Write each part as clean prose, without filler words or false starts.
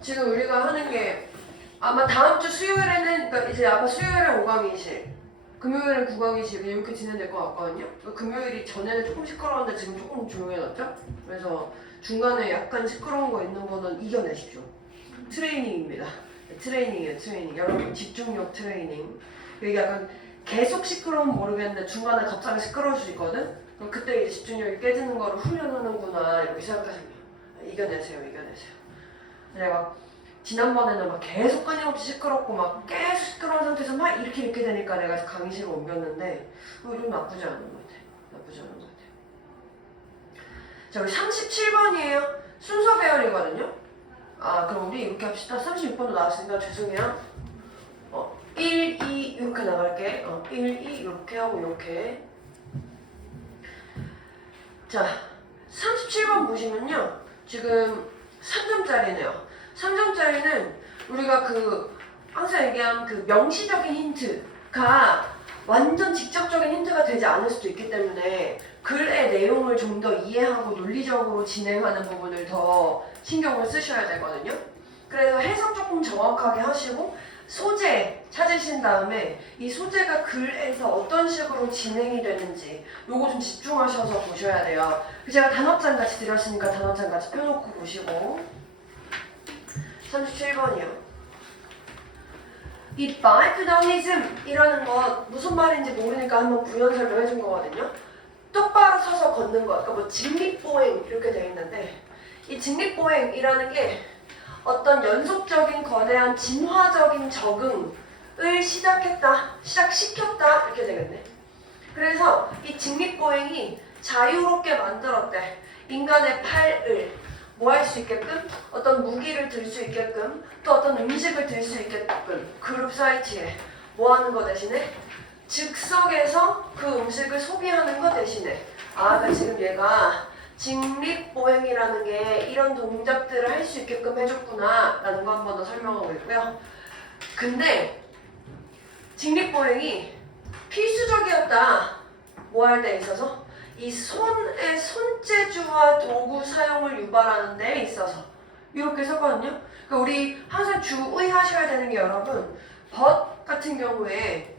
지금 우리가 하는 게 아마 다음 주 수요일에는 그러니까 이제 아마 수요일에 5강의실, 금요일은 9강의실 이렇게 진행될 것 같거든요. 금요일이 전에는 조금 시끄러웠는데 지금 조금 조용해졌죠? 그래서 중간에 약간 시끄러운 거 있는 거는 이겨내십시오. 트레이닝입니다. 트레이닝이에요, 트레이닝. 여러분 집중력 트레이닝. 이게 약간 계속 시끄러우면 모르겠는데 중간에 갑자기 시끄러울 수 있거든? 그럼 그때 이제 집중력이 깨지는 거를 훈련하는구나 이렇게 생각하시면 이겨내세요, 이겨내세요. 내가 지난번에는 막 계속 끊임없이 시끄럽고 막 계속 시끄러운 상태에서 막 이렇게 되니까 내가 강의실을 옮겼는데 좀 나쁘지 않은 것 같아. 나쁘지 않은 것 같아. 자, 우리 37번이에요. 순서 배열이거든요. 그럼 우리 이렇게 합시다. 36번도 나왔으니까 죄송해요. 1, 2 이렇게 나갈게. 1, 2 이렇게 하고 이렇게. 자, 37번 보시면요. 지금 3점짜리네요. 3점짜리는 우리가 항상 얘기한 명시적인 힌트가 완전 직접적인 힌트가 되지 않을 수도 있기 때문에 글의 내용을 좀 더 이해하고 논리적으로 진행하는 부분을 더 신경을 쓰셔야 되거든요. 그래서 해석 조금 정확하게 하시고 소재 찾으신 다음에 이 소재가 글에서 어떤 식으로 진행이 되는지 요거 좀 집중하셔서 보셔야 돼요. 제가 단어장 같이 드렸으니까 단어장 같이 펴놓고 보시고 37번이요. 이 바이프더니즘이라는 거 무슨 말인지 모르니까 한번 부연 설명해 준 거거든요. 똑바로 서서 걷는 거, 그러니까 직립보행 이렇게 되어 있는데 이 직립보행이라는 게 어떤 연속적인 거대한 진화적인 적응을 시작시켰다 이렇게 되겠네. 그래서 이 직립보행이 자유롭게 만들었대. 인간의 팔을 뭐 할 수 있게끔, 어떤 무기를 들 수 있게끔, 또 어떤 음식을 들 수 있게끔 그룹 사이트에 뭐 하는 거 대신에 즉석에서 그 음식을 소비하는 거 대신에 그러니까 지금 얘가 직립보행이라는 게 이런 동작들을 할 수 있게끔 해줬구나 라는 거 한 번 더 설명하고 있고요. 근데 직립보행이 필수적이었다. 뭐 할 때 있어서? 이 손의 손재주와 도구 사용을 유발하는 데 있어서 이렇게 썼거든요. 그러니까 우리 항상 주의하셔야 되는 게 여러분 but 같은 경우에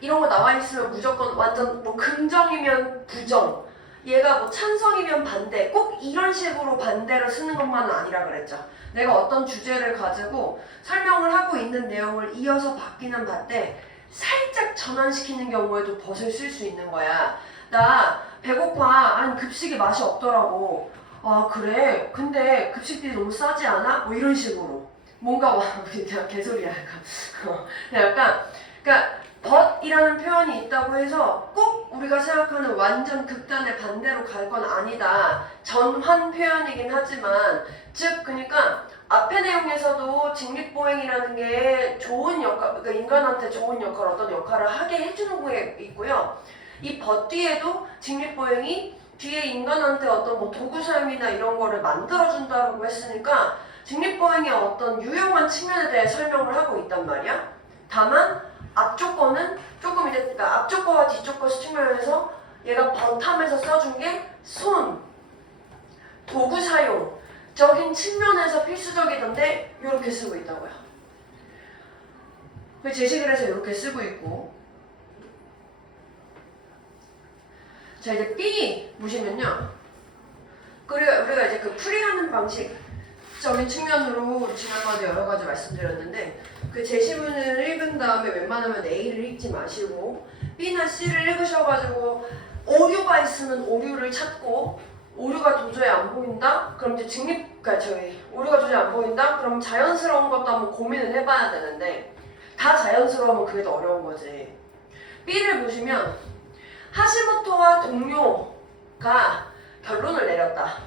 이런 거 나와 있으면 무조건 완전 뭐 긍정이면 부정, 얘가 뭐 찬성이면 반대, 꼭 이런 식으로 반대로 쓰는 것만은 아니라 그랬죠. 내가 어떤 주제를 가지고 설명을 하고 있는 내용을 이어서 바뀌는 바때 살짝 전환시키는 경우에도 벗을 쓸 수 있는 거야. 나 배고파. 아니 급식이 맛이 없더라고. 그래. 근데 급식비이 너무 싸지 않아? 뭐 이런 식으로. 뭔가 그냥 개소리야 약간 그러니까 but이라는 표현이 있다고 해서 꼭 우리가 생각하는 완전 극단의 반대로 갈 건 아니다. 전환 표현이긴 하지만 즉 그러니까 앞의 내용에서도 직립보행이라는 게 좋은 역할, 그러니까 인간한테 좋은 역할, 어떤 역할을 하게 해주는 게 있고요. 이 but 뒤에도 직립보행이 뒤에 인간한테 어떤 뭐 도구 사용이나 이런 거를 만들어준다고 했으니까 직립보행의 어떤 유용한 측면에 대해 설명을 하고 있단 말이야. 다만 앞쪽 거는 조금 이제 그러니까 앞쪽 거와 뒤쪽 거 측면에서 얘가 but 하면서 써준 게 손, 도구 사용 적인 측면에서 필수적이던데 이렇게 쓰고 있다고요. 제식을 해서 이렇게 쓰고 있고 자 이제 B 보시면요. 우리가 이제 풀이하는 방식적인 측면으로 지난번에 여러 가지 말씀드렸는데 제시문을 읽은 다음에 웬만하면 A를 읽지 마시고 B나 C를 읽으셔가지고 오류가 있으면 오류를 찾고 오류가 도저히 안 보인다? 그럼 이제 오류가 도저히 안 보인다? 그럼 자연스러운 것도 한번 고민을 해봐야 되는데 다 자연스러우면 그게 더 어려운 거지. B를 보시면 하시모토와 동료가 결론을 내렸다.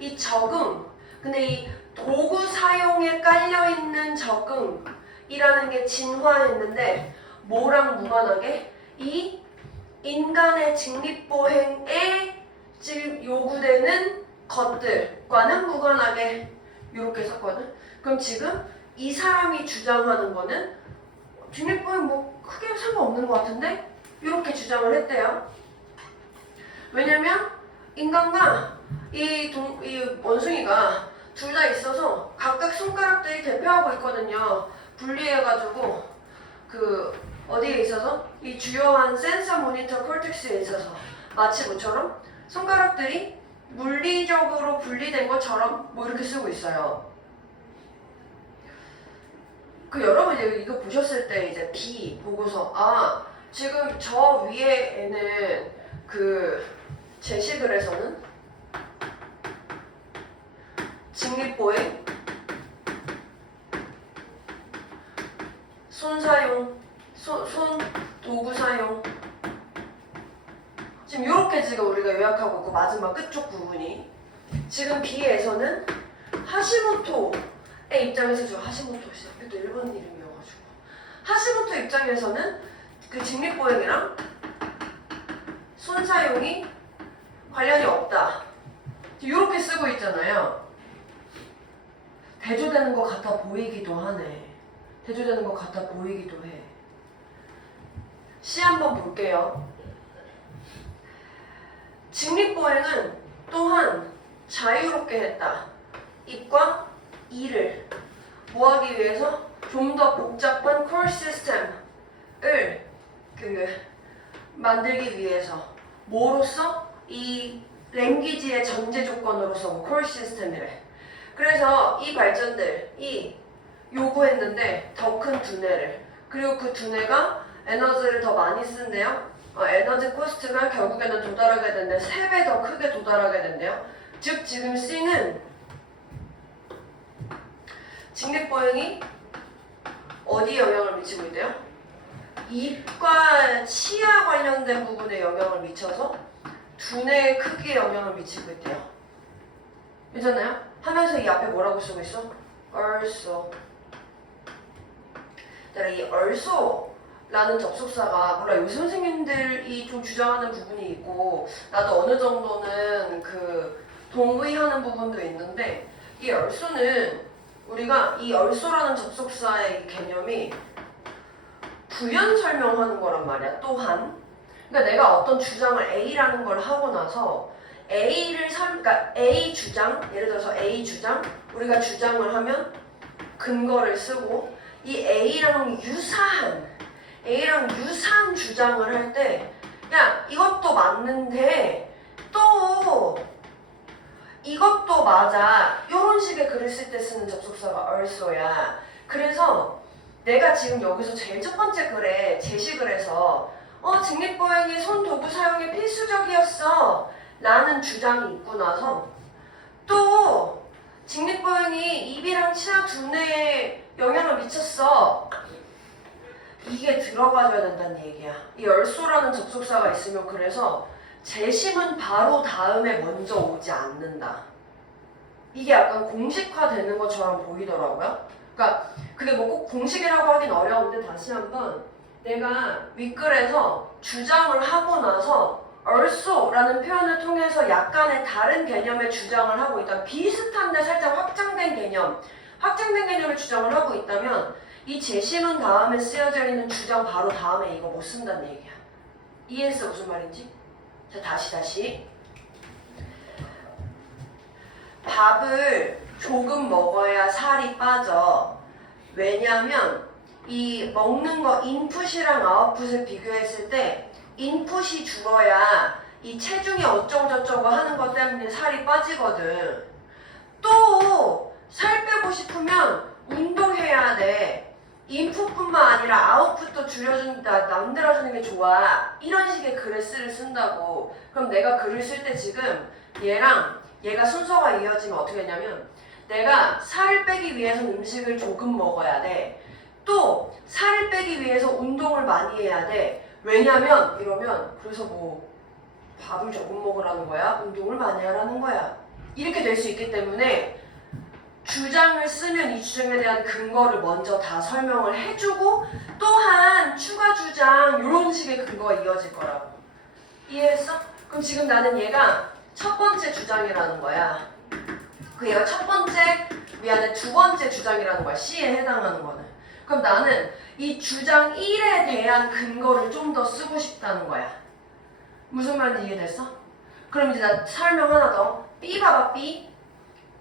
이 적응, 근데 이 도구 사용에 깔려있는 적응이라는 게 진화했는데 뭐랑 무관하게? 이 인간의 직립보행에 지금 요구되는 것들과는 무관하게 이렇게 썼거든. 그럼 지금 이 사람이 주장하는 거는 직립보행 뭐 크게 상관없는 것 같은데? 이렇게 주장을 했대요. 왜냐면 인간과 원숭이가 둘 다 있어서 각각 손가락들이 대표하고 있거든요. 분리해가지고 그 어디에 있어서? 이 주요한 센서 모니터 콜텍스에 있어서 마치 뭐처럼 손가락들이 물리적으로 분리된 것처럼 뭐 이렇게 쓰고 있어요. 그 여러분 이거 보셨을 때 이제 B 보고서 아 지금 저 위에는 그 제시글에서는 직립보행 손 사용 손 도구 사용 지금 이렇게 지금 우리가 요약하고 있고 마지막 끝쪽 부분이 지금 B에서는 하시모토의 입장에서 저 하시모토 이것도 일본 이름이어가지고 하시모토 입장에서는 그 직립보행이랑 손 사용이 관련이 없다 이렇게 쓰고 있잖아요. 대조되는 것 같아 보이기도 하네. 대조되는 것 같아 보이기도 해. C 한번 볼게요. 직립보행은 또한 자유롭게 했다. 입과 이를 뭐하기 위해서? 좀 더 복잡한 콜 시스템을 만들기 위해서 뭐로써? 이 랭귀지의 전제 조건으로서 콜 시스템이래. 그래서 이 발전들이 요구했는데 더 큰 두뇌를 그리고 그 두뇌가 에너지를 더 많이 쓴대요. 에너지 코스트가 결국에는 도달하게 된대 3배 더 크게 도달하게 된대요. 즉 지금 C는 직립보행이 어디에 영향을 미치고 있대요? 입과 치아 관련된 부분에 영향을 미쳐서 두뇌의 크기에 영향을 미치고 있대요. 괜찮나요? 하면서 이 앞에 뭐라고 쓰고 있어? also. 이 also라는 접속사가 몰라 요새 선생님들이 좀 주장하는 부분이 있고 나도 어느 정도는 그 동의하는 부분도 있는데 이 also는 우리가 이 also라는 접속사의 개념이 부연 설명하는 거란 말이야. 또한 그러니까 내가 어떤 주장을 A라는 걸 하고 나서 그러니까 A 주장, 예를 들어서 A 주장, 우리가 주장을 하면 근거를 쓰고 이 A랑 유사한 주장을 할 때 야 이것도 맞는데 또 이것도 맞아 이런 식의 글을 쓸 때 쓰는 접속사가 also야. 그래서 내가 지금 여기서 제일 첫 번째 글에 제시글에서 직립보행이 손 도구 사용이 필수적이었어 라는 주장이 있고 나서 또 직립보행이 입이랑 치아 두뇌에 영향을 미쳤어 이게 들어가줘야 된다는 얘기야. 이 also라는 접속사가 있으면 그래서 재심은 바로 다음에 먼저 오지 않는다. 이게 약간 공식화되는 것처럼 보이더라고요. 그러니까 그게 뭐 꼭 공식이라고 하긴 어려운데 다시 한번 내가 윗글에서 주장을 하고 나서 also라는 표현을 통해서 약간의 다른 개념의 주장을 하고 있다. 비슷한데 살짝 확장된 개념의 주장을 하고 있다면 이 재심은 다음에 쓰여져 있는 주장 바로 다음에 이거 못 쓴다는 얘기야. 이해했어 무슨 말인지? 자 다시 밥을 조금 먹어야 살이 빠져. 왜냐면 이 먹는 거 인풋이랑 아웃풋을 비교했을 때 인풋이 줄어야 이 체중이 어쩌고저쩌고 하는 것 때문에 살이 빠지거든. 또 살 빼고 싶으면 운동해야 돼. 인풋뿐만 아니라 아웃풋도 만들어주는 게 좋아. 이런 식의 글을 쓴다고. 그럼 내가 글을 쓸 때 지금 얘가 순서가 이어지면 어떻게 되냐면 내가 살을 빼기 위해서 음식을 조금 먹어야 돼. 또 살을 빼기 위해서 운동을 많이 해야 돼. 왜냐면 이러면 그래서 뭐 밥을 조금 먹으라는 거야? 운동을 많이 하라는 거야? 이렇게 될 수 있기 때문에 주장을 쓰면 이 주장에 대한 근거를 먼저 다 설명을 해주고 또한 추가 주장 이런 식의 근거가 이어질 거라고. 이해했어? 그럼 지금 나는 얘가 첫 번째 주장이라는 거야. 그 얘가 두 번째 주장이라는 거야. C에 해당하는 거는. 그럼 나는 이 주장 1에 대한 근거를 좀 더 쓰고 싶다는 거야. 무슨 말인지 이해됐어? 그럼 이제 나 설명 하나 더. B 봐봐, B.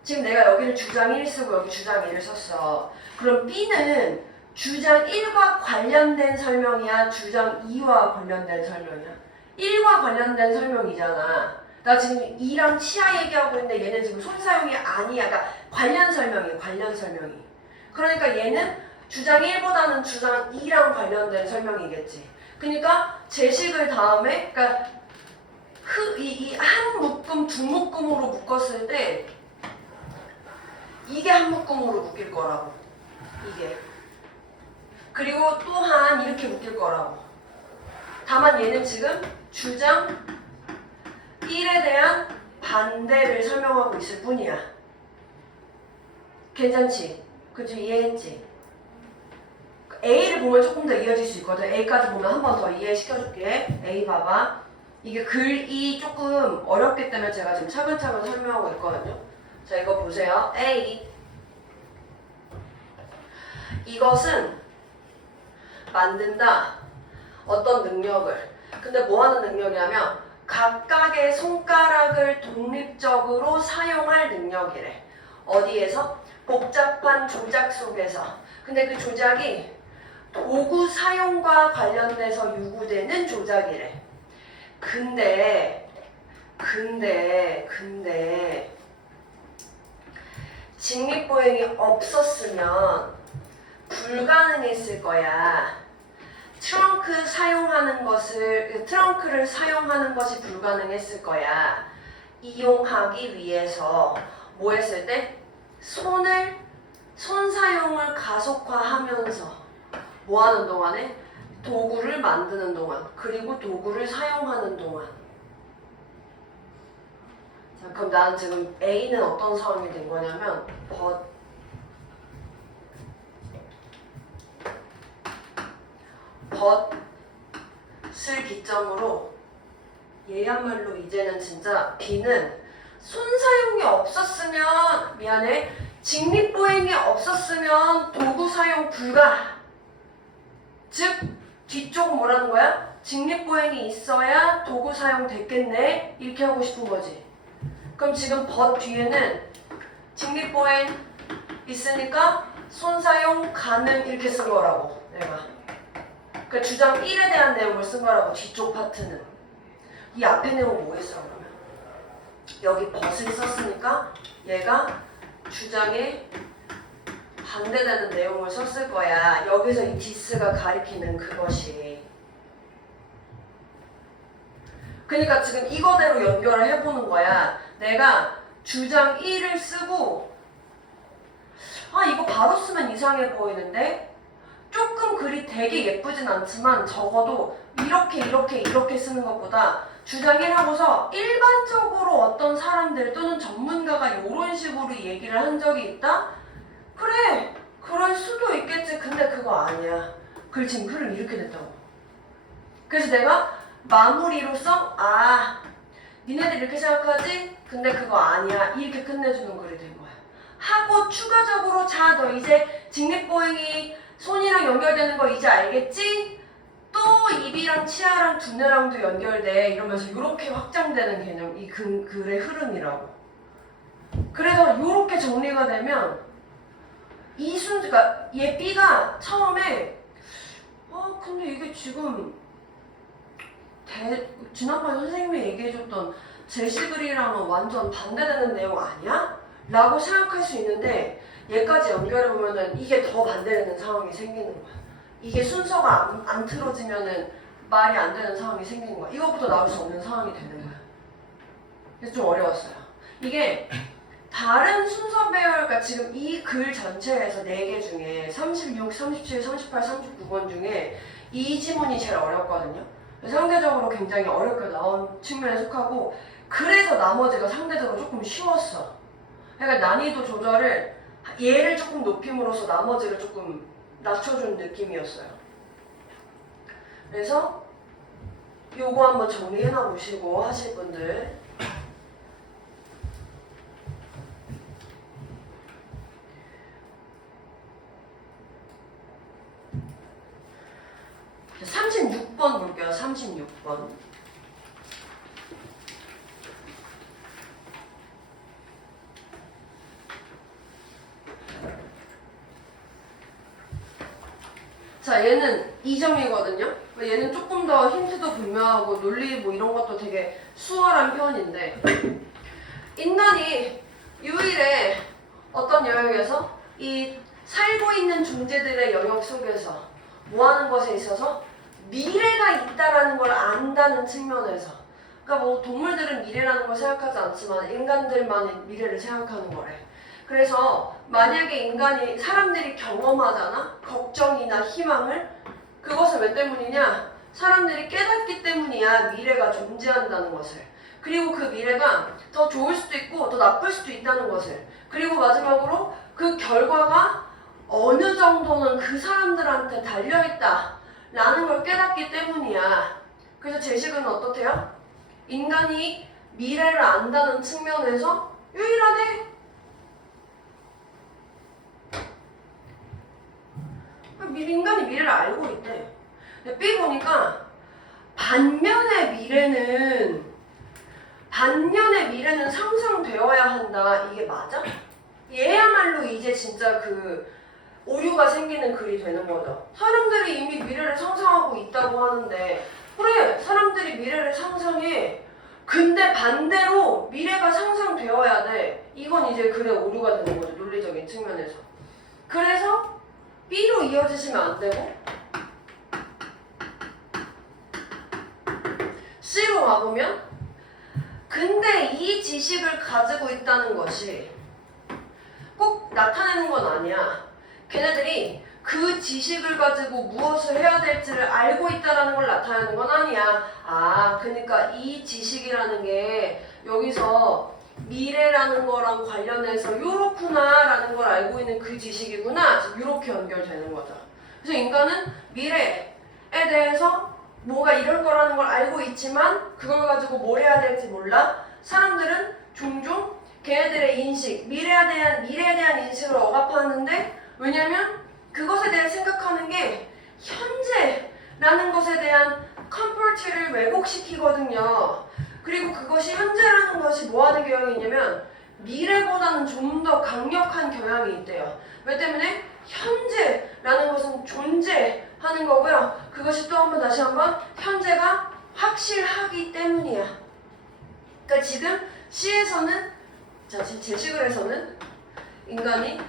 지금 내가 여기를 주장 1 쓰고 여기 주장 2를 썼어. 그럼 B는 주장 1과 관련된 설명이야? 주장 2와 관련된 설명이야? 1과 관련된 설명이잖아. 나 지금 2랑 치아 얘기하고 있는데 얘는 지금 손사용이 아니야. 그러니까 관련 설명이야. 관련 설명이. 그러니까 얘는 주장 1보다는 주장 2랑 관련된 설명이겠지. 그러니까 제식을 다음에 그러니까 이 한 묶음 두 묶음으로 묶었을 때 이게 한 묶음으로 묶일 거라고. 이게. 그리고 또한 이렇게 묶일 거라고. 다만 얘는 지금 주장 1에 대한 반대를 설명하고 있을 뿐이야. 괜찮지? 그치? 이해했지? A를 보면 조금 더 이어질 수 있거든. A까지 보면 한 번 더 이해시켜줄게. A 봐봐. 이게 글이 조금 어렵기 때문에 제가 지금 차근차근 설명하고 있거든요. 자, 이거 보세요. A. 이것은 만든다. 어떤 능력을. 근데 뭐 하는 능력이냐면 각각의 손가락을 독립적으로 사용할 능력이래. 어디에서? 복잡한 조작 속에서. 근데 그 조작이 도구 사용과 관련돼서 요구되는 조작이래. 근데 직립보행이 없었으면 불가능했을 거야. 트렁크를 사용하는 것이 불가능했을 거야. 이용하기 위해서 뭐 했을 때? 손 사용을 가속화하면서 뭐 하는 동안에? 도구를 만드는 동안, 그리고 도구를 사용하는 동안. 자, 그럼 나는 지금 A는 어떤 상황이 된 거냐면 벗을 기점으로 얘야말로 이제는 진짜 B는 손사용이 없었으면 미안해 직립보행이 없었으면 도구 사용 불가. 즉 뒤쪽 뭐라는 거야? 직립보행이 있어야 도구 사용 됐겠네. 이렇게 하고 싶은 거지. 그럼 지금 벗 뒤에는 직립보행 있으니까 손 사용 가능 이렇게 쓴 거라고 내가. 그러니까 주장 1에 대한 내용을 쓴 거라고. 뒤쪽 파트는. 이 앞에 내용 뭐겠어 그러면? 여기 벗을 썼으니까 얘가 주장에 반대되는 내용을 썼을 거야. 여기서 이 디스가 가리키는 그것이. 그러니까 지금 이거대로 연결을 해보는 거야. 내가 주장 1을 쓰고 이거 바로 쓰면 이상해 보이는데 조금 글이 되게 예쁘진 않지만 적어도 이렇게 쓰는 것보다 주장 1하고서 일반적으로 어떤 사람들 또는 전문가가 이런 식으로 얘기를 한 적이 있다? 그래, 그럴 수도 있겠지. 근데 그거 아니야. 글 지금 흐름 이렇게 됐다고. 그래서 내가 마무리로서 니네들 이렇게 생각하지? 근데 그거 아니야. 이렇게 끝내주는 글이 된 거야. 하고 추가적으로 자, 너 이제 직립보행이 손이랑 연결되는 거 이제 알겠지? 또 입이랑 치아랑 두뇌랑도 연결돼. 이러면서 이렇게 확장되는 개념, 이 글의 흐름이라고. 그래서 이렇게 정리가 되면 그러니까 얘 B가 처음에 근데 이게 지금 지난번에 선생님이 얘기해줬던 제시글이랑은 완전 반대되는 내용 아니야? 라고 생각할 수 있는데 얘까지 연결해보면은 이게 더 반대되는 상황이 생기는 거야. 이게 순서가 안 틀어지면은 말이 안 되는 상황이 생기는 거야. 이거부터 나올 수 없는 상황이 되는 거야. 그래서 좀 어려웠어요. 이게 다른 순서배열, 그러니까 지금 이 글 전체에서 4개 중에 36, 37, 38, 39번 중에 이 지문이 제일 어렵거든요. 상대적으로 굉장히 어렵게 나온 측면에 속하고 그래서 나머지가 상대적으로 조금 쉬웠어. 그러니까 난이도 조절을 얘를 조금 높임으로써 나머지를 조금 낮춰준 느낌이었어요. 그래서 요거 한번 정리해놔 보시고 하실 분들 36번 볼게요. 36번. 자, 얘는 2점이거든요. 얘는 조금 더 힌트도 분명하고 논리 뭐 이런 것도 되게 수월한 편인데, 인간이 유일에 어떤 영역에서 이 살고 있는 존재들의 영역 속에서 뭐 하는 것에 있어서 미래가 있다라는 걸 안다는 측면에서, 그러니까 뭐 동물들은 미래라는 걸 생각하지 않지만 인간들만의 미래를 생각하는 거래. 그래서 만약에 사람들이 경험하잖아? 걱정이나 희망을. 그것은 왜 때문이냐? 사람들이 깨닫기 때문이야. 미래가 존재한다는 것을. 그리고 그 미래가 더 좋을 수도 있고 더 나쁠 수도 있다는 것을. 그리고 마지막으로 그 결과가 어느 정도는 그 사람들한테 달려있다 라는 걸 깨닫기 때문이야. 그래서 제식은 어떻대요? 인간이 미래를 안다는 측면에서 유일하대. 인간이 미래를 알고 있대. 근데 B 보니까 반면의 미래는 상상되어야 한다. 이게 맞아? 얘야말로 이제 진짜 그 오류가 생기는 글이 되는 거죠. 사람들이 이미 미래를 상상하고 있다고 하는데, 그래, 사람들이 미래를 상상해. 근데 반대로 미래가 상상되어야 돼. 이건 이제 글의 오류가 되는 거죠. 논리적인 측면에서. 그래서 B로 이어지시면 안 되고 C로 가보면, 근데 이 지식을 가지고 있다는 것이 꼭 나타내는 건 아니야. 걔네들이 그 지식을 가지고 무엇을 해야 될지를 알고 있다는 걸 나타내는 건 아니야. 아, 그러니까 이 지식이라는 게 여기서 미래라는 거랑 관련해서 요렇구나 라는 걸 알고 있는 그 지식이구나. 이렇게 연결되는 거죠. 그래서 인간은 미래에 대해서 뭐가 이럴 거라는 걸 알고 있지만 그걸 가지고 뭘 해야 될지 몰라. 사람들은 종종 걔네들의 인식, 미래에 대한 인식을 억압하는데, 왜냐면 그것에 대해 생각하는 게 현재라는 것에 대한 컴포트를 왜곡시키거든요. 그리고 그것이 현재라는 것이 뭐 하는 경향이 있냐면 미래보다는 좀 더 강력한 경향이 있대요. 왜 때문에? 현재라는 것은 존재하는 거고요. 그것이 또 다시 한번 현재가 확실하기 때문이야. 그러니까 지금 C에서는, 자, 제식을 해서는 인간이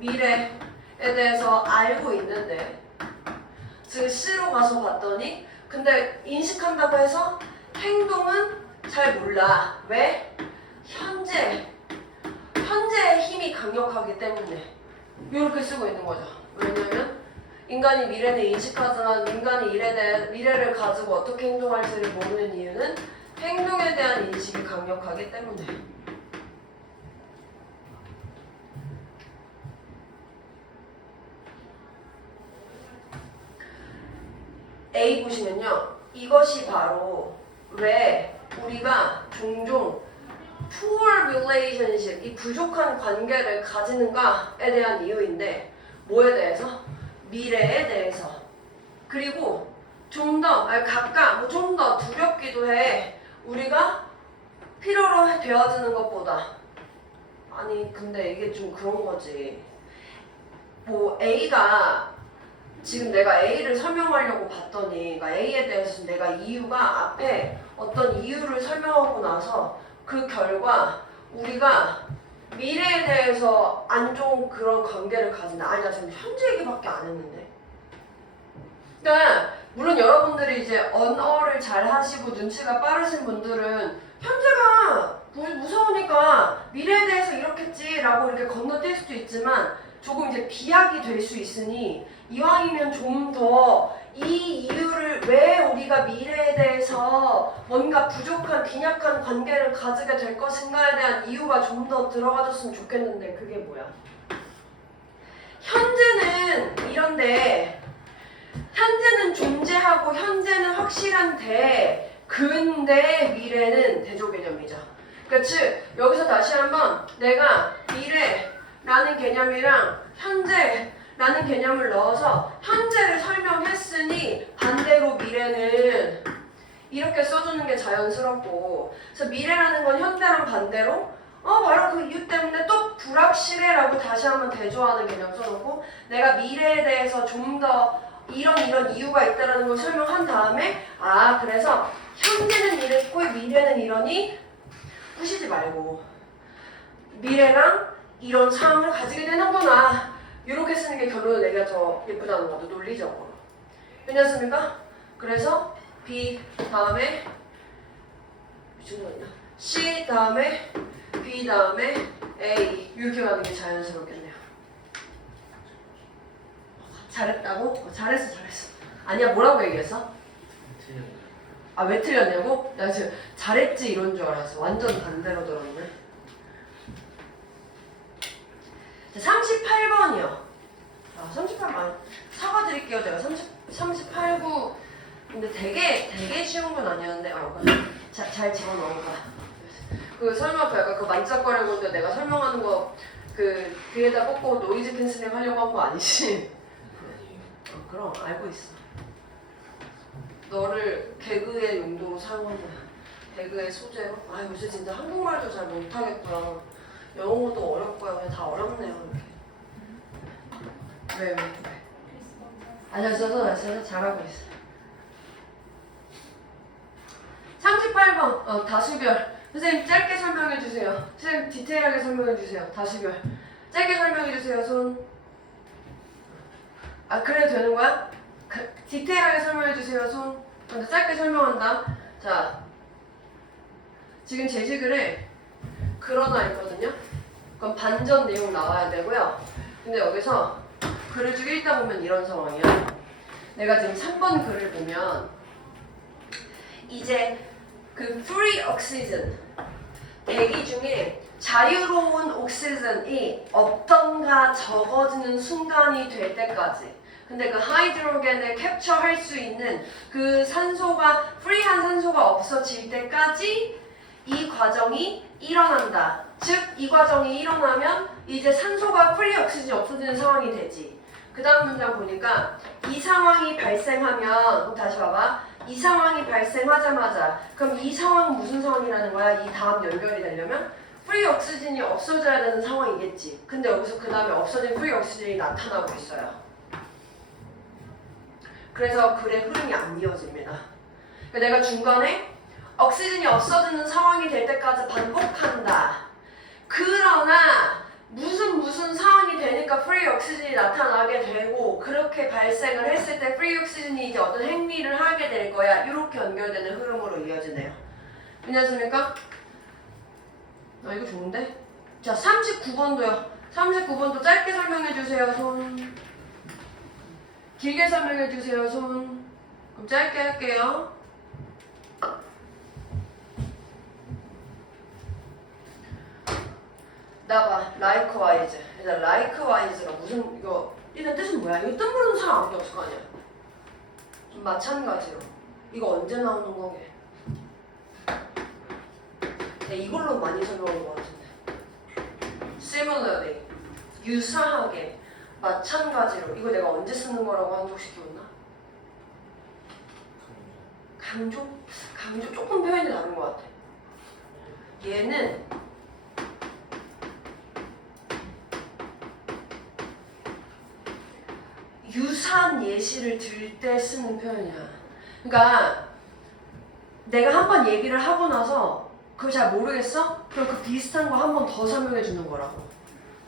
미래에 대해서 알고 있는데, 즉 C로 가서 봤더니 근데 인식한다고 해서 행동은 잘 몰라. 왜? 현재의 힘이 강력하기 때문에 이렇게 쓰고 있는 거죠. 왜냐면 인간이 미래는 인식하지만 인간이 미래를 가지고 어떻게 행동할지를 모르는 이유는 행동에 대한 인식이 강력하기 때문에. A 보시면요. 이것이 바로 왜 우리가 종종 poor relationship, 이 부족한 관계를 가지는가에 대한 이유인데, 뭐에 대해서? 미래에 대해서. 그리고 좀 더 두렵기도 해. 우리가 필요로 되어지는 것보다. 아니 근데 이게 좀 그런 거지. 뭐 A가 지금 내가 A를 설명하려고 봤더니, 그러니까 A에 대해서 내가 이유가 앞에 어떤 이유를 설명하고 나서 그 결과 우리가 미래에 대해서 안 좋은 그런 관계를 가진다. 아니 나 지금 현재 얘기밖에 안 했는데. 그러니까 물론 여러분들이 이제 언어를 잘 하시고 눈치가 빠르신 분들은 현재가 무서우니까 미래에 대해서 이렇겠지라고 이렇게 건너뛸 수도 있지만, 조금 이제 비약이 될 수 있으니 이왕이면 좀 더 이 이유를, 왜 우리가 미래에 대해서 뭔가 부족한 빈약한 관계를 가지게 될 것인가에 대한 이유가 좀 더 들어가줬으면 좋겠는데, 그게 뭐야? 현재는 이런데, 현재는 존재하고 현재는 확실한데, 근데 미래는 대조 개념이죠. 그러니까 즉 여기서 다시 한번 내가 미래라는 개념이랑 현재라는 개념을 넣어서 현재를 설명했으니 반대로 미래는 이렇게 써주는 게 자연스럽고, 그래서 미래라는 건 현재랑 반대로 바로 그 이유 때문에 또 불확실해라고 다시 한번 대조하는 개념 써놓고 내가 미래에 대해서 좀 더 이런 이유가 있다라는 걸 설명한 다음에 그래서 현재는 이랬고 미래는 이러니 꾸시지 말고 미래랑 이런 상황을 가지게 되는구나 이렇게 쓰는 게 결론을 내가 더 예쁘다는 거죠. 논리적으로. 괜찮습니까? 그래서 B 다음에 C 다음에 B 다음에 A 이렇게 가는 게 자연스럽겠네요. 잘했다고? 잘했어. 아니야 뭐라고 얘기했어? 왜 틀렸냐고? 나 지금 잘했지 이런 줄 알았어. 완전 반대로 들었네. 38번이요. 38번 사과드릴게요. 제가 38구 근데 되게 쉬운 건 아니었는데 잘 집어넣은 거야. 그 설마 약간 그 만짝거리고 내가 설명하는 거 그 귀에다 꽂고 노이즈 캔슬링 하려고 한 거 아니지? 그럼 알고 있어. 너를 개그의 용도로 사용한 거야. 개그의 소재로. 요새 진짜 한국말도 잘 못하겠구나. 영어도 어렵고요. 그냥 다 어렵네요. 이렇게. 왜? 잘 써서 잘하고 있어. 38번 다수결. 선생님 짧게 설명해 주세요. 선생님 디테일하게 설명해 주세요. 다수결. 짧게 설명해 주세요. 손. 그래도 되는 거야? 디테일하게 설명해 주세요. 손. 근데 짧게 설명한다. 자, 지금 제시글에 그러나 있거든요. 그럼 반전 내용 나와야 되고요. 근데 여기서 글을 쭉 읽다 보면 이런 상황이야. 내가 지금 3번 글을 보면 이제 그 free oxygen 대기 중에 자유로운 옥시전이 없던가 적어지는 순간이 될 때까지 근데 그 하이드로겐을 캡처할 수 있는 그 산소가 프리한 산소가 없어질 때까지 이 과정이 일어난다. 즉 이 과정이 일어나면 이제 산소가 프리 옥시전이 없어지는 상황이 되지. 그 다음 문장 보니까 이 상황이 발생하면 다시 봐봐. 이 상황이 발생하자마자 그럼 이 상황은 무슨 상황이라는 거야? 이 다음 연결이 되려면 프리 옥시전이 없어져야 되는 상황이겠지. 근데 여기서 그 다음에 없어진 프리 옥시전이 나타나고 있어요. 그래서 글의 흐름이 안 이어집니다. 그러니까 내가 중간에 옥시전이 없어지는 상황이 될 때까지 반복한다. 그러나 무슨 상황이 되니까 프리 옥시전이 나타나게 되고 그렇게 발생을 했을 때 프리 옥시전이 이제 어떤 행위를 하게 될 거야. 이렇게 연결되는 흐름으로 이어지네요. 괜찮습니까? 이거 좋은데? 자, 39번도요. 39번도 짧게 설명해 주세요. 손. 길게 설명해 주세요. 손. 그럼 짧게 할게요. 나봐. likewise. 일단 likewise가 무슨 이거 일단 뜻은 뭐야? 이거 뜻 모르는 사람 아무도 없을 거 아니야. 좀 마찬가지로. 이거 언제 나오는 거게? 내가 이걸로 많이 설명한 것 같은데. similarly. 유사하게. 마찬가지로. 이거 내가 언제 쓰는 거라고 한국시켜봤나? 강조? 강조 조금 표현이 다른 것 같아. 얘는 유사한 예시를 들 때 쓰는 표현이야. 그러니까 내가 한번 얘기를 하고 나서 그걸 잘 모르겠어? 그럼 그 비슷한 거 한 번 더 설명해 주는 거라고.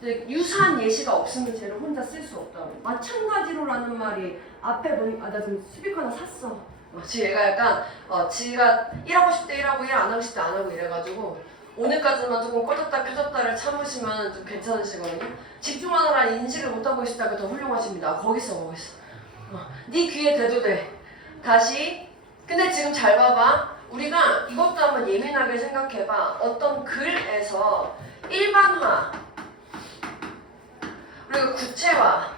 유사한 예시가 없으면 쟤를 혼자 쓸 수 없다고. 마찬가지로라는 말이 앞에 보니까 나 지금 스피커 하나 샀어. 얘가 약간 지가 일하고 싶대 일하고 일 안 하고 싶대 안 하고 이래가지고 오늘까지만 조금 꺼졌다 켜졌다를 참으시면 좀 괜찮으시거든요. 집중하느라 인식을 못하고 계시다가 더 훌륭하십니다. 거기 있어. 네 귀에 대도 돼. 다시. 근데 지금 잘 봐봐. 우리가 이것도 한번 예민하게 생각해봐. 어떤 글에서 일반화 그리고 구체화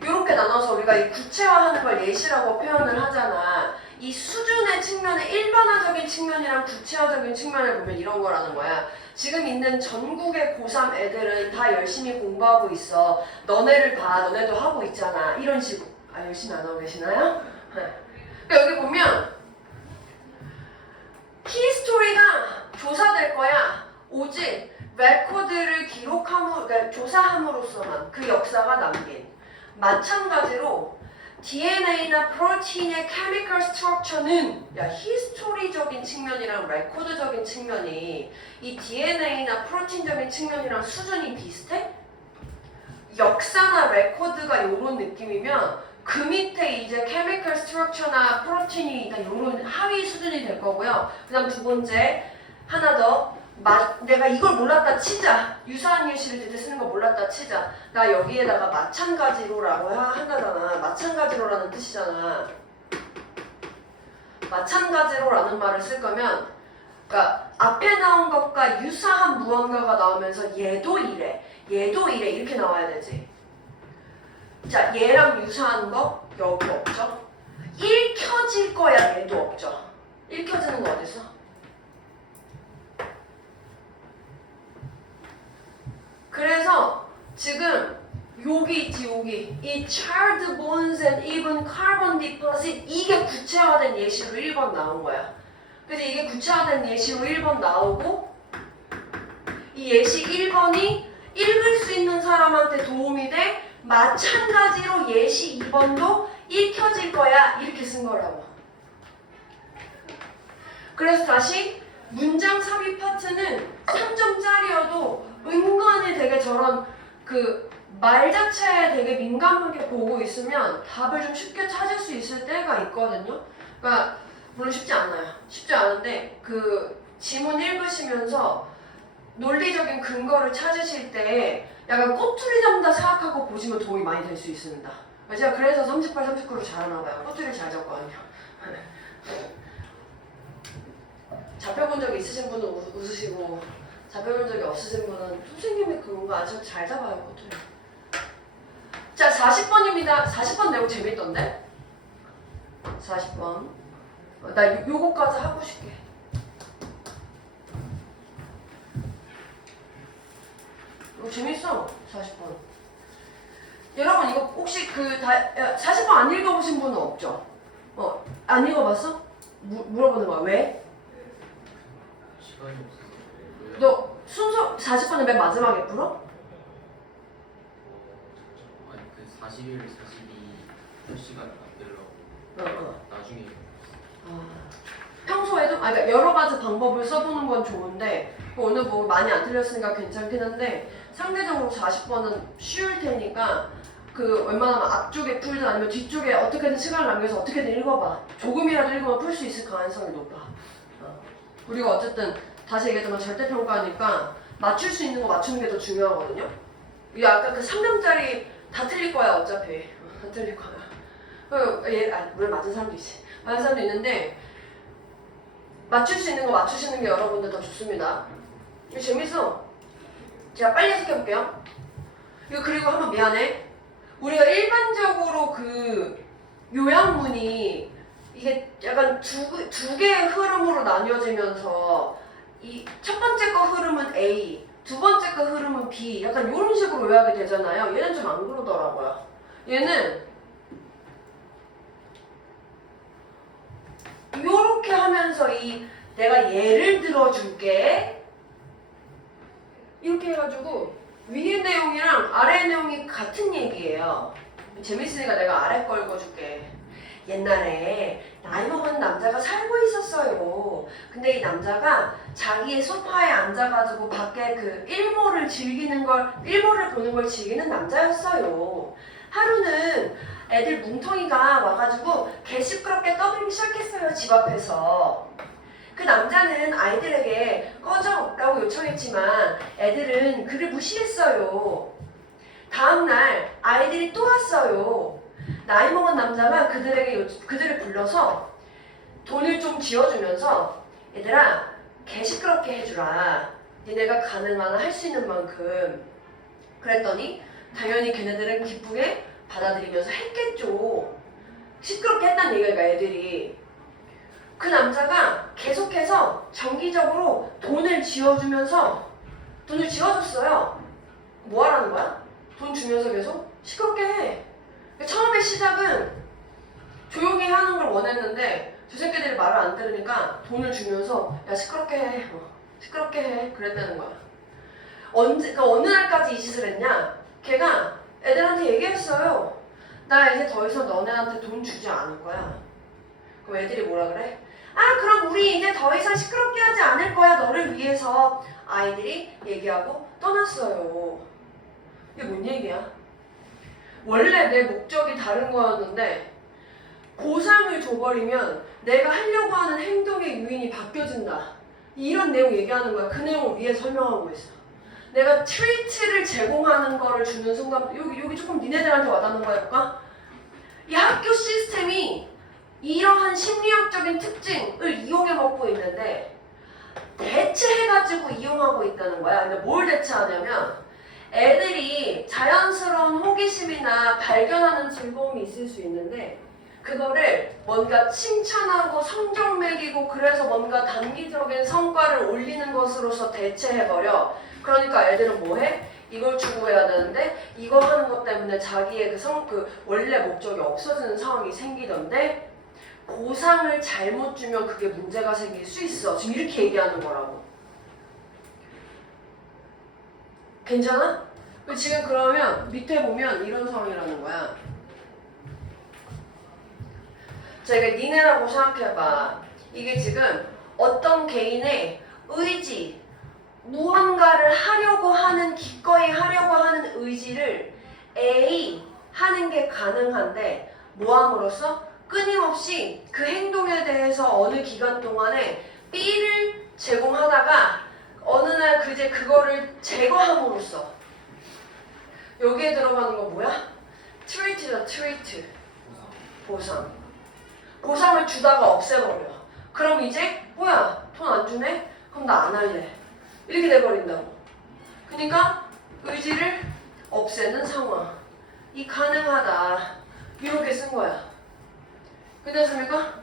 이렇게 나눠서 우리가 이 구체화하는 걸 예시라고 표현을 하잖아. 이 수준의 측면의 일반화적인 측면이랑 구체화적인 측면을 보면 이런 거라는 거야. 지금 있는 전국의 고3 애들은 다 열심히 공부하고 있어. 너네를 봐. 너네도 하고 있잖아. 이런 식으로. 열심히 안 하고 계시나요? 네. 그러니까 여기 보면 히스토리가 조사될 거야. 오직 레코드를 그러니까 조사함으로써만 그 역사가 남긴. 마찬가지로 DNA나 프로틴의 케미컬 스트럭처는 히스토리적인 측면이랑 레코드적인 측면이 이 DNA나 프로틴적인 측면이랑 수준이 비슷해? 역사나 레코드가 요런 느낌이면 그 밑에 이제 케미컬 스트럭처나 프로틴이 요런 하위 수준이 될 거고요. 그 다음 두 번째 하나 더 내가 이걸 몰랐다 치자. 유사한 예시를 제때 쓰는 거 몰랐다 치자. 나 여기에다가 마찬가지로라고 한다잖아. 마찬가지로라는 뜻이잖아. 마찬가지로라는 말을 쓸 거면 그러니까 앞에 나온 것과 유사한 무언가가 나오면서 얘도 이래. 얘도 이래. 이렇게 나와야 되지. 자, 얘랑 유사한 거 여기 없죠? 읽혀질 거야. 얘도 없죠. 읽혀지는 거 어딨어? 그래서 지금 여기 있지 여기 이 charred bones and even carbon deposit 이게 구체화된 예시로 1번 나온 거야. 그래서 이게 구체화된 예시로 1번 나오고 이 예시 1번이 읽을 수 있는 사람한테 도움이 돼. 마찬가지로 예시 2번도 읽혀질 거야. 이렇게 쓴 거라고. 그래서 다시 문장 삽입 파트는 3점짜리여도 은근히 되게 저런 그 말 자체에 되게 민감하게 보고 있으면 답을 좀 쉽게 찾을 수 있을 때가 있거든요. 그러니까 물론 쉽지 않아요. 쉽지 않은데 그 지문 읽으시면서 논리적인 근거를 찾으실 때 약간 꼬투리 잡는다 생각하고 보시면 도움이 많이 될 수 있습니다. 제가 그래서 38, 39로 잘하나 봐요. 꼬투리를 잘 잡거든요. 잡혀본 적이 있으신 분은 웃으시고 잡혀본 적이 없으신 분은 선생님이 그런 거 아주 잘 잡아요. 꼬투리. 자, 40번입니다. 40번 내용 재밌던데? 40번. 나 요거까지 하고 싶게. 이거 재밌어. 40번. 여러분 이거 혹시 40번 안 읽어보신 분은 없죠? 안 읽어봤어? 물어보는 거야. 왜? 시간이 없어서. 너 순서 40번은 맨 마지막에 풀어? 아니 그 41, 42 시간 만들려고 나중에. 평소에도 그러니까 여러 가지 방법을 써보는 건 좋은데 오늘 뭐 많이 안 틀렸으니까 괜찮긴 한데 상대적으로 40번은 쉬울 테니까 그 웬만하면 앞쪽에 풀든 아니면 뒤쪽에 어떻게든 시간을 남겨서 어떻게든 읽어봐. 조금이라도 읽으면 풀 수 있을 가능성이 높아. 우리가 어쨌든 다시 얘기했지만 절대평가니까 맞출 수 있는 거 맞추는 게 더 중요하거든요. 이게 아까 그 3점짜리 다 틀릴 거야 어차피. 다 틀릴 거야. 물론 맞은 사람도 있지. 맞은 사람도 있는데 맞출 수 있는 거 맞추시는 게 여러분들 더 좋습니다. 이거 재밌어. 제가 빨리 해석해볼게요. 이거 그리고 한번 미안해. 우리가 일반적으로 그 요약문이 이게 약간 두 개의 흐름으로 나뉘어지면서 이 첫 번째 거 흐름은 A, 두 번째 거 흐름은 B 약간 이런 식으로 요약이 되잖아요. 얘는 좀 안 그러더라고요. 얘는 요렇게 하면서 내가 예를 들어줄게 이렇게 해가지고 위의 내용이랑 아래 내용이 같은 얘기예요. 재밌으니까 내가 아래 거 읽어줄게. 옛날에 나이 먹은 남자가 살고 있었어요. 근데 이 남자가 자기의 소파에 앉아가지고 밖에 그 일몰을 보는 걸 즐기는 남자였어요. 하루는 애들 뭉텅이가 와가지고 개 시끄럽게 떠들기 시작했어요. 집 앞에서. 그 남자는 아이들에게 꺼져 라고 요청했지만 애들은 그를 무시했어요. 다음날 아이들이 또 왔어요. 나이 먹은 남자가 그들을 불러서 돈을 좀 쥐어주면서 얘들아 개 시끄럽게 해주라. 니네가 가능한 할 수 있는 만큼. 그랬더니 당연히 걔네들은 기쁘게 받아들이면서 했겠죠. 시끄럽게 했다는 얘기가 애들이. 그 남자가 계속해서 정기적으로 돈을 쥐어줬어요. 뭐 하라는 거야? 돈 주면서 계속 시끄럽게 해. 처음에 시작은 조용히 하는 걸 원했는데 저 새끼들이 말을 안 들으니까 돈을 주면서 야 시끄럽게 해. 시끄럽게 해. 그랬다는 거야. 그러니까 어느 날까지 이 짓을 했냐? 걔가 애들한테 얘기했어요. 나 이제 더 이상 너네한테 돈 주지 않을 거야. 그럼 애들이 뭐라 그래? 아, 그럼 우리 이제 더 이상 시끄럽게 하지 않을 거야. 너를 위해서. 아이들이 얘기하고 떠났어요. 이게 뭔 얘기야? 원래 내 목적이 다른 거였는데 보상을 줘버리면 내가 하려고 하는 행동의 요인이 바뀌어진다. 이런 내용 얘기하는 거야. 그 내용을 위에 설명하고 있어. 내가 트리트를 제공하는 거를 주는 순간 여기 조금 니네들한테 와닿는 거 해볼까? 이 학교 시스템이 이러한 심리학적인 특징을 이용해 먹고 있는데 대체해가지고 이용하고 있다는 거야. 근데 뭘 대체하냐면 애들이 자연스러운 호기심이나 발견하는 즐거움이 있을 수 있는데 그거를 뭔가 칭찬하고 성적 매기고 그래서 뭔가 단기적인 성과를 올리는 것으로서 대체해버려. 그러니까 애들은 뭐해? 이걸 추구해야 되는데 이거 하는 것 때문에 자기의 그 원래 목적이 없어지는 상황이 생기던데 보상을 잘못 주면 그게 문제가 생길 수 있어. 지금 이렇게 얘기하는 거라고. 괜찮아? 지금 그러면 밑에 보면 이런 상황이라는 거야. 자, 이게 니네라고 생각해봐. 이게 지금 어떤 개인의 의지, 무언가를 하려고 하는, 기꺼이 하려고 하는 의지를 A 하는 게 가능한데 뭐함으로써 끊임없이 그 행동에 대해서 어느 기간 동안에 B를 제공하다가 어느 날 그거를 제거함으로써 여기에 들어가는 거 뭐야? 트리트다, 트리트. 보상. 보상을 주다가 없애버려. 그럼 이제 뭐야? 돈 안 주네? 그럼 나 안 할래. 이렇게 돼버린다고. 그러니까 의지를 없애는 상황. 이 가능하다. 이렇게 쓴 거야. 괜찮습니까?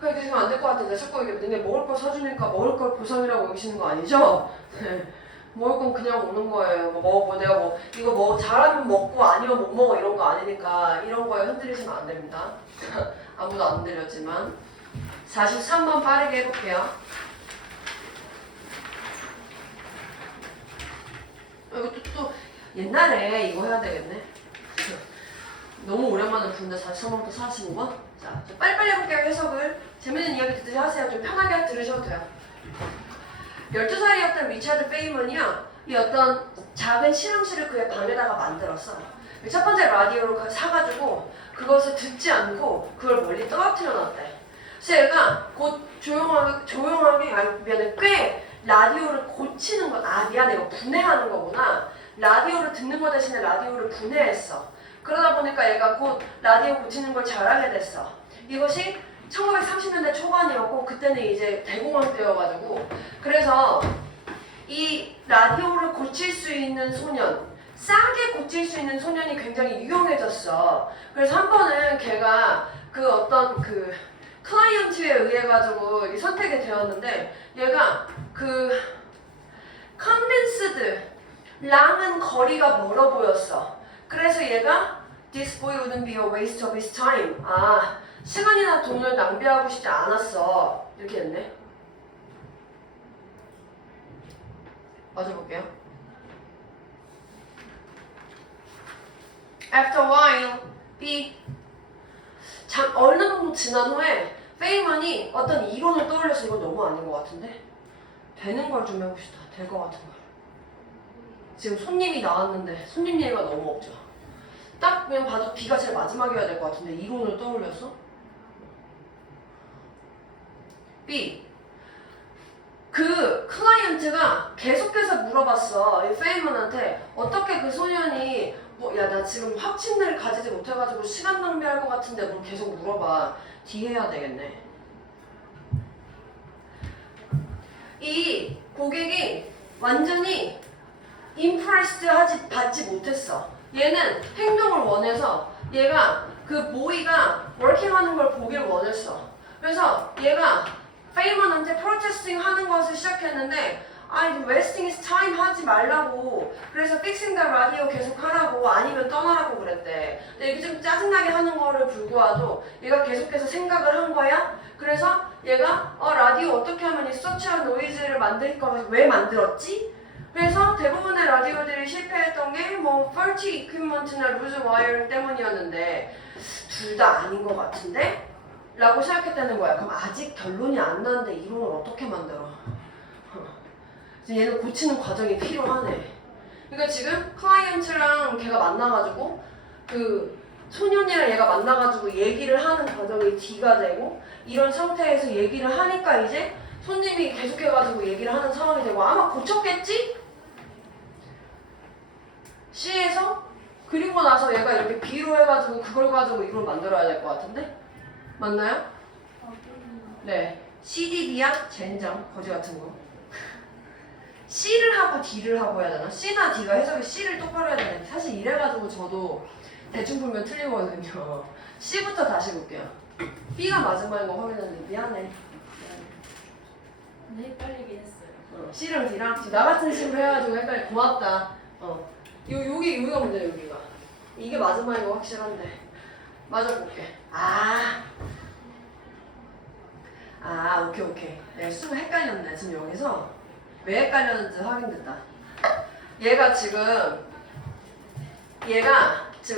그렇게 생각 안 될 것 같은데 자꾸 이게 너네 먹을 걸 사주니까 먹을 걸 보상이라고 여기시는 거 아니죠? 먹을 건 그냥 오는 거예요. 내가 이거 잘하면 먹고 아니면 못 먹어 이런 거 아니니까 이런 거에 흔들리시면 안 됩니다. 아무도 안 흔들렸지만 43번 빠르게 해볼게요. 이것도 또 옛날에 이거 해야 되겠네. 너무 오랜만에 부른데 43번부터 45번? 자, 빨리빨리 해볼게요. 해석을. 재밌는 이야기 듣듯이 하세요. 좀 편하게 들으셔도 돼요. 12살이었던 리차드 페이먼이요. 이 어떤 작은 실험실을 그의 방에다가 만들었어. 첫 번째 라디오를 사가지고 그것을 듣지 않고 그걸 멀리 떨어뜨려 놨대. 그래서 얘가 곧 조용하게 미안해, 꽤 라디오를 고치는 거, 미안해, 이거 분해하는 거구나. 라디오를 듣는 거 대신에 라디오를 분해했어. 그러다 보니까 얘가 곧 라디오 고치는 걸 잘하게 됐어. 이것이 1930년대 초반이었고 그때는 이제 대공황 때여가지고 그래서 이 라디오를 고칠 수 있는 소년, 싸게 고칠 수 있는 소년이 굉장히 유용해졌어. 그래서 한 번은 걔가 그 어떤 그 클라이언트에 의해 가지고 선택이 되었는데 얘가 그 convinced랑은 거리가 멀어 보였어. 그래서 얘가 this boy wouldn't be a waste of his time. 시간이나 돈을 낭비하고 싶지 않았어. 이렇게 됐네. 맞아볼게요. After a while, B. 어느 정도 지난 후에 페이먼이 어떤 이론을 떠올려서 이건 너무 아닌 것 같은데? 되는 걸 좀 해봅시다. 될 것 같은 걸. 지금 손님이 나왔는데 손님 얘기가 너무 없죠. 딱 그냥 봐도 B가 제일 마지막이어야 될 것 같은데 이론을 떠올렸어? B. 그 클라이언트가 계속해서 물어봤어. 이 페이먼한테 어떻게 그 소년이 나 지금 확신을 가지지 못해가지고 시간 낭비할 것 같은데 뭘 계속 물어봐. D 해야 되겠네. 이 고객이 완전히 받지 못했어. 얘는 행동을 원해서 얘가 그 보이가 워킹하는 걸 보길 원했어. 그래서 얘가 페이먼한테 프로테스팅 하는 것을 시작했는데 wasting his time 하지 말라고. 그래서 fixing the radio 계속 하라고 아니면 떠나라고 그랬대. 근데 이게 좀 짜증나게 하는 거를 불구하고 얘가 계속해서 생각을 한 거야. 그래서 얘가 라디오 어떻게 하면 이 서치한 노이즈를 만들까 왜 만들었지? 그래서 대부분의 라디오들이 실패했던 게 뭐 faulty equipment나 loose wiring 때문이었는데 둘 다 아닌 것 같은데? 라고 생각했다는 거야. 그럼 아직 결론이 안 나는데 이론을 어떻게 만들어? 이제 얘는 고치는 과정이 필요하네. 그러니까 지금 클라이언트랑 걔가 만나가지고 그 소년이랑 얘가 만나가지고 얘기를 하는 과정이 D가 되고 이런 상태에서 얘기를 하니까 이제 손님이 계속해가지고 얘기를 하는 상황이 되고 아마 고쳤겠지? C에서 그리고 나서 얘가 이렇게 B로 해가지고 그걸 가지고 이걸 만들어야 될 것 같은데? 맞나요? 네. CDD야? 젠장. 거지 같은 거. C를 하고 D를 하고 해야 되나? C나 D가 해석이 C를 똑바로 해야 되는데 사실 이래가지고 저도 대충 풀면 틀리거든요. C부터 다시 볼게요. B가 마지막인 거 확인했는데 미안해. 헷갈리긴 했어요. C랑 D랑 나 같은 식으로 해가지고 헷갈려. 고맙다. 여기가 문제야 여기가. 이게 마지막인 거 확실한데. 맞아 볼게. 오케이. 내가 순간 헷갈렸네. 지금 여기서 왜 헷갈렸는지 확인됐다. 얘가 지금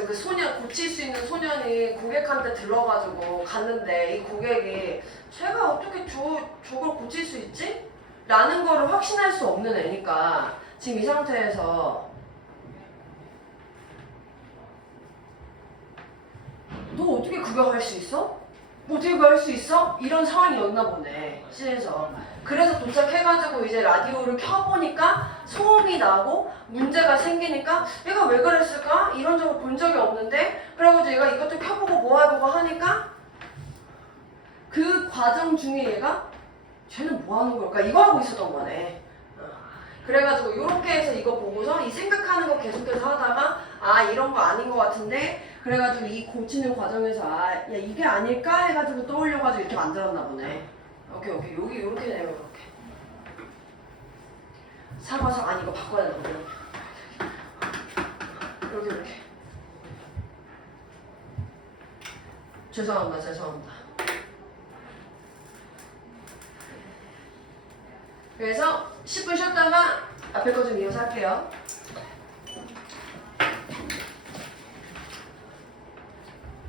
그 소년 고칠 수 있는 소년이 고객한테 들러가지고 갔는데 이 고객이 제가 어떻게 저걸 고칠 수 있지? 라는 거를 확신할 수 없는 애니까 지금 이 상태에서 너 어떻게 그거 할 수 있어? 어떻게 그거 할 수 있어? 이런 상황이었나 보네 C에서. 그래서 도착해가지고 이제 라디오를 켜보니까 소음이 나고 문제가 생기니까 얘가 왜 그랬을까? 이런 적을 본 적이 없는데 그래가지고 얘가 이것도 켜보고 뭐 해보고 하니까 그 과정 중에 얘가 쟤는 뭐 하는 걸까? 이거 하고 있었던 거네. 그래가지고 이렇게 해서 이거 보고서 이 생각하는 거 계속해서 하다가 이런 거 아닌 것 같은데 그래가지고 이 고치는 과정에서 야 이게 아닐까 해가지고 떠올려가지고 이렇게 만들었나 보네. 오케이 여기 이렇게 되면 이렇게 사과서 이거 바꿔야 된다 이렇게 죄송합니다. 그래서 10분 쉬었다가 앞에 거 좀 이어서 할게요.